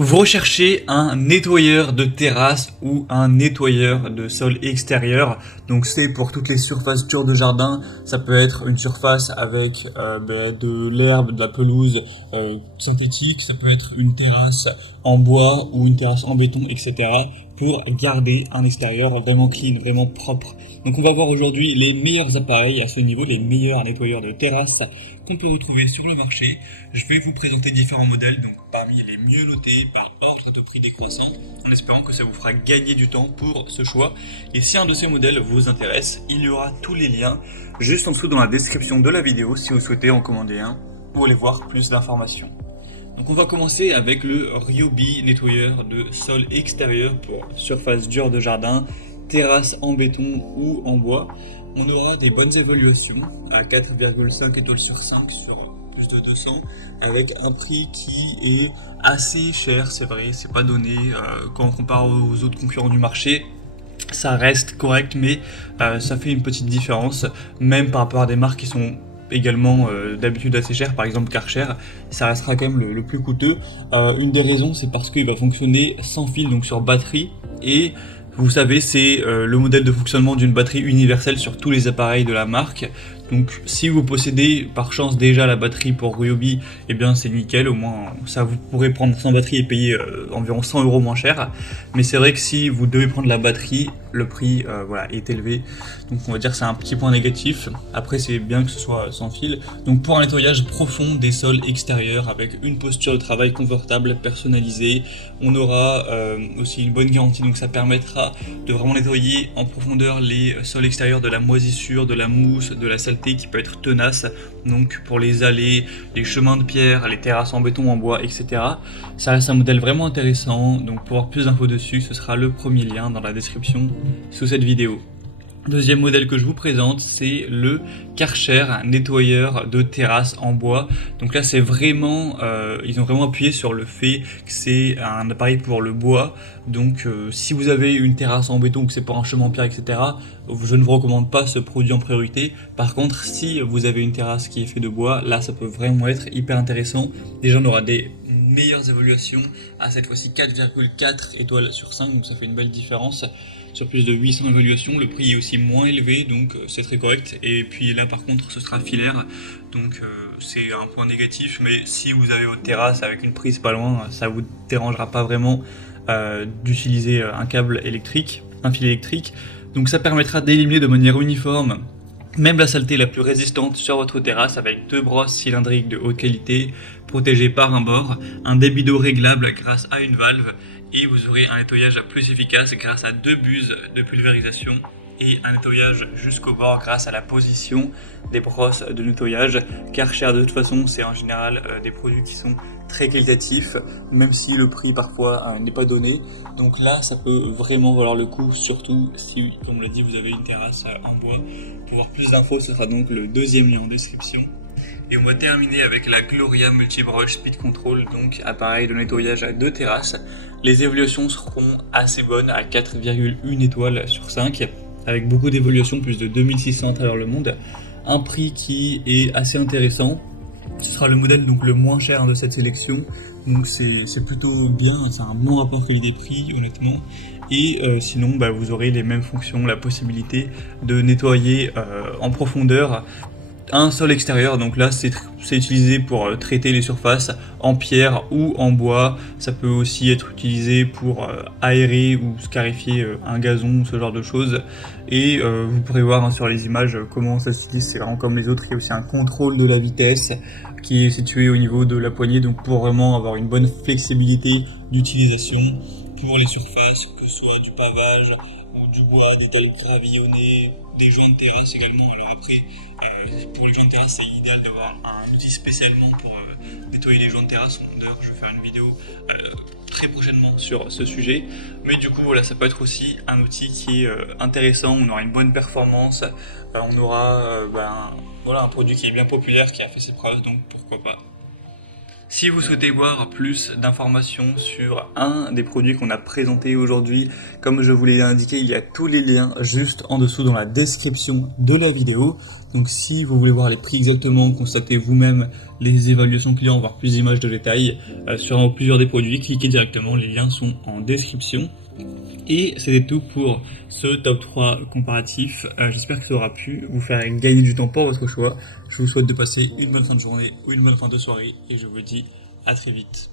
Vous recherchez un nettoyeur de terrasse ou un nettoyeur de sol extérieur. Donc c'est pour toutes les surfaces dures de jardin. Ça peut être une surface avec de l'herbe, de la pelouse synthétique. Ça peut être une terrasse en bois ou une terrasse en béton, etc. pour garder un extérieur vraiment clean, vraiment propre. Donc on va voir aujourd'hui les meilleurs appareils à ce niveau, les meilleurs nettoyeurs de terrasse qu'on peut retrouver sur le marché. Je vais vous présenter différents modèles, donc parmi les mieux notés par ordre de prix décroissant, en espérant que ça vous fera gagner du temps pour ce choix. Et si un de ces modèles vous intéresse, il y aura tous les liens juste en dessous dans la description de la vidéo si vous souhaitez en commander un ou aller voir plus d'informations. Donc on va commencer avec le Ryobi nettoyeur de sol extérieur pour surface dure de jardin, terrasse en béton ou en bois. On aura des bonnes évaluations à 4,5 étoiles sur 5 sur plus de 200 avec un prix qui est assez cher, c'est vrai, c'est pas donné quand on compare aux autres concurrents du marché. Ça reste correct, mais ça fait une petite différence, même par rapport à des marques qui sont également d'habitude assez chères, par exemple Karcher, ça restera quand même le plus coûteux. Une des raisons, c'est parce qu'il va fonctionner sans fil, donc sur batterie, et vous savez, c'est le modèle de fonctionnement d'une batterie universelle sur tous les appareils de la marque. Donc si vous possédez par chance déjà la batterie pour Ryobi, eh bien c'est nickel, au moins ça vous pourrez prendre sans batterie et payer environ 100 € moins cher. Mais c'est vrai que si vous devez prendre la batterie, le prix est élevé. Donc on va dire que c'est un petit point négatif. Après c'est bien que ce soit sans fil. Donc pour un nettoyage profond des sols extérieurs avec une posture de travail confortable, personnalisée, on aura aussi une bonne garantie. Donc ça permettra de vraiment nettoyer en profondeur les sols extérieurs de la moisissure, de la mousse, de la saleté qui peut être tenace, donc pour les allées, les chemins de pierre, les terrasses en béton, en bois, etc. Ça reste un modèle vraiment intéressant, donc pour avoir plus d'infos dessus, ce sera le premier lien dans la description sous cette vidéo. Deuxième modèle que je vous présente, c'est le Karcher nettoyeur de terrasse en bois. Donc là, c'est vraiment, ils ont vraiment appuyé sur le fait que c'est un appareil pour le bois. Donc si vous avez une terrasse en béton, que c'est pour un chemin en pierre, etc., je ne vous recommande pas ce produit en priorité. Par contre, si vous avez une terrasse qui est faite de bois, là, ça peut vraiment être hyper intéressant. Déjà, on aura des meilleures évaluations à cette fois-ci 4,4 étoiles sur 5, donc ça fait une belle différence sur plus de 800 évaluations. Le prix est aussi moins élevé, donc c'est très correct. Et puis là par contre ce sera filaire, donc c'est un point négatif, mais si vous avez votre terrasse avec une prise pas loin, ça vous dérangera pas vraiment d'utiliser un câble électrique, un fil électrique. Donc ça permettra d'éliminer de manière uniforme même la saleté la plus résistante sur votre terrasse avec deux brosses cylindriques de haute qualité protégées par un bord, un débit d'eau réglable grâce à une valve et vous aurez un nettoyage plus efficace grâce à deux buses de pulvérisation et un nettoyage jusqu'au bord grâce à la position des brosses de nettoyage. Karcher de toute façon c'est en général des produits qui sont très qualitatifs, même si le prix parfois n'est pas donné. Donc là ça peut vraiment valoir le coup, surtout si, comme on l'a dit, vous avez une terrasse en bois. Pour voir plus d'infos, ce sera donc le deuxième lien en description. Et on va terminer avec la Gloria Multibrush Speed Control, donc appareil de nettoyage à deux terrasses. Les évaluations seront assez bonnes à 4,1 étoiles sur 5, avec beaucoup d'évaluations, plus de 2600 à travers le monde. Un prix qui est assez intéressant. Ce sera le modèle donc le moins cher de cette sélection, donc c'est plutôt bien, c'est un bon rapport qualité-prix honnêtement. Et sinon vous aurez les mêmes fonctions, la possibilité de nettoyer en profondeur un sol extérieur, donc là c'est utilisé pour traiter les surfaces en pierre ou en bois. Ça peut aussi être utilisé pour aérer ou scarifier un gazon, ce genre de choses. Et vous pourrez voir sur les images comment ça s'utilise, c'est vraiment comme les autres. Il y a aussi un contrôle de la vitesse qui est situé au niveau de la poignée, donc pour vraiment avoir une bonne flexibilité d'utilisation pour les surfaces, que ce soit du pavage ou du bois, des dalles gravillonnées, des joints de terrasse également. Alors après, pour les joints de terrasse, c'est idéal d'avoir un outil spécialement pour nettoyer les joints de terrasse. D'ailleurs, je vais faire une vidéo très prochainement sur ce sujet. Mais du coup, voilà, ça peut être aussi un outil qui est intéressant. On aura une bonne performance. On aura un produit qui est bien populaire, qui a fait ses preuves, donc pourquoi pas. Si vous souhaitez voir plus d'informations sur un des produits qu'on a présenté aujourd'hui, comme je vous l'ai indiqué, il y a tous les liens juste en dessous dans la description de la vidéo. Donc si vous voulez voir les prix exactement, constatez vous-même les évaluations clients, voire plus d'images de détail sur plusieurs des produits, cliquez directement, les liens sont en description. Et c'était tout pour ce top 3 comparatif. J'espère que ça aura pu vous faire gagner du temps pour votre choix. Je vous souhaite de passer une bonne fin de journée ou une bonne fin de soirée et je vous dis à très vite.